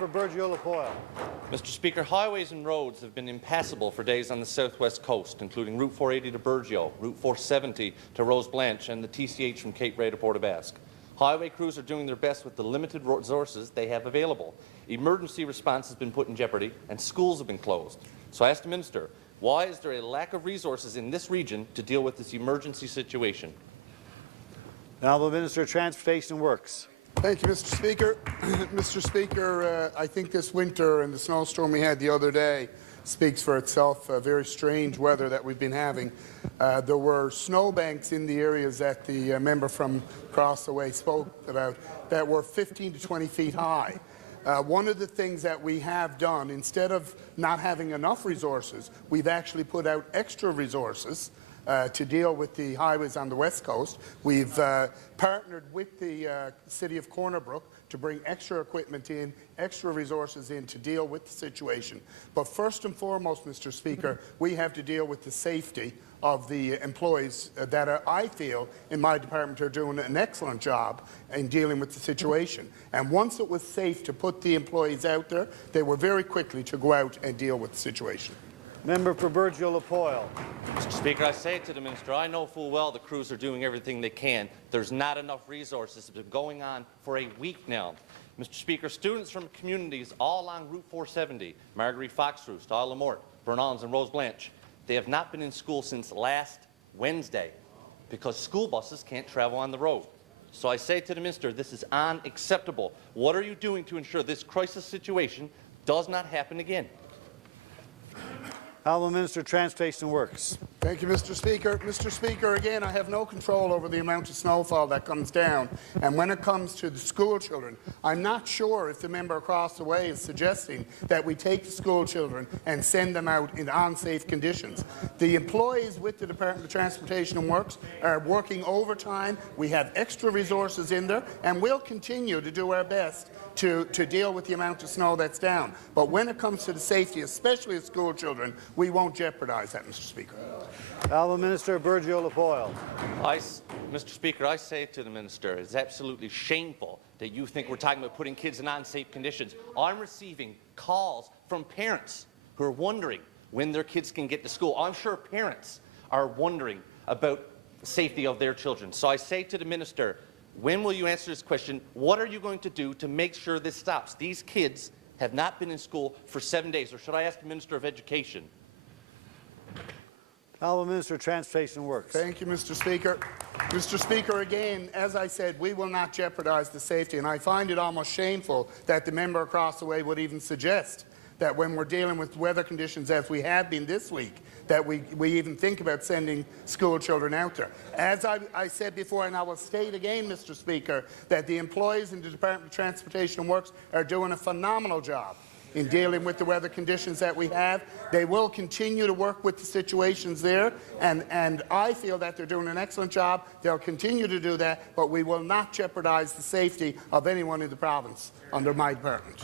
for Burgeo-La Poile. Mr. Speaker, highways and roads have been impassable for days on the southwest coast, including Route 480 to Burgeo, Route 470 to Rose Blanche, and the TCH from Cape Ray to Port aux Basques. Highway crews are doing their best with the limited resources they have available. Emergency response has been put in jeopardy, and schools have been closed. So I ask the Minister, why is there a lack of resources in this region to deal with this emergency situation? The Honourable Minister of Transportation and Works. Thank you, Mr. Speaker. Mr. Speaker, I think this winter and the snowstorm we had the other day speaks for itself. Very strange weather that we've been having. There were snowbanks in the areas that the member from across the way spoke about that were 15 to 20 feet high. One of the things that we have done, instead of not having enough resources, we've actually put out extra resources to deal with the highways on the west coast. We've partnered with the City of Corner Brook to bring extra equipment in, extra resources in to deal with the situation. But first and foremost, Mr. Speaker, we have to deal with the safety of the employees that I feel in my department are doing an excellent job in dealing with the situation. And once it was safe to put the employees out there, they were very quickly to go out and deal with the situation. Member for Burgeo-La Poile. Mr. Speaker, I say to the Minister, I know full well the crews are doing everything they can. There's not enough resources. It's been going on for a week now. Mr. Speaker, students from communities all along Route 470, Marguerite Foxroost, Isle La Morte, Bernals and Rose Blanche, they have not been in school since last Wednesday because school buses can't travel on the road. So I say to the Minister, this is unacceptable. What are you doing to ensure this crisis situation does not happen again? Honourable Minister of Transportation and Works. Thank you, Mr. Speaker. Mr. Speaker, again, I have no control over the amount of snowfall that comes down. And when it comes to the school children, I'm not sure if the member across the way is suggesting that we take the school children and send them out in unsafe conditions. The employees with the Department of Transportation and Works are working overtime. We have extra resources in there, and we'll continue to do our best to deal with the amount of snow that's down. But when it comes to the safety, especially of school children, we won't jeopardize that, Mr. Speaker. Honourable Minister of Burgeo-La Poile. Mr. Speaker, I say to the Minister, it's absolutely shameful that you think we're talking about putting kids in unsafe conditions. I'm receiving calls from parents who are wondering when their kids can get to school. I'm sure parents are wondering about the safety of their children. So I say to the Minister, when will you answer this question? What are you going to do to make sure this stops? These kids have not been in school for 7 days. Or should I ask the Minister of Education? Honourable Minister of Transportation and Works. Thank you, Mr. Speaker. Mr. Speaker, again, as I said, we will not jeopardize the safety, and I find it almost shameful that the member across the way would even suggest that when we're dealing with weather conditions as we have been this week, that we even think about sending school children out there. As I said before, and I will state again, Mr. Speaker, that the employees in the Department of Transportation and Works are doing a phenomenal job in dealing with the weather conditions that we have. They will continue to work with the situations there, and I feel that they're doing an excellent job. They'll continue to do that, but we will not jeopardize the safety of anyone in the province under my department.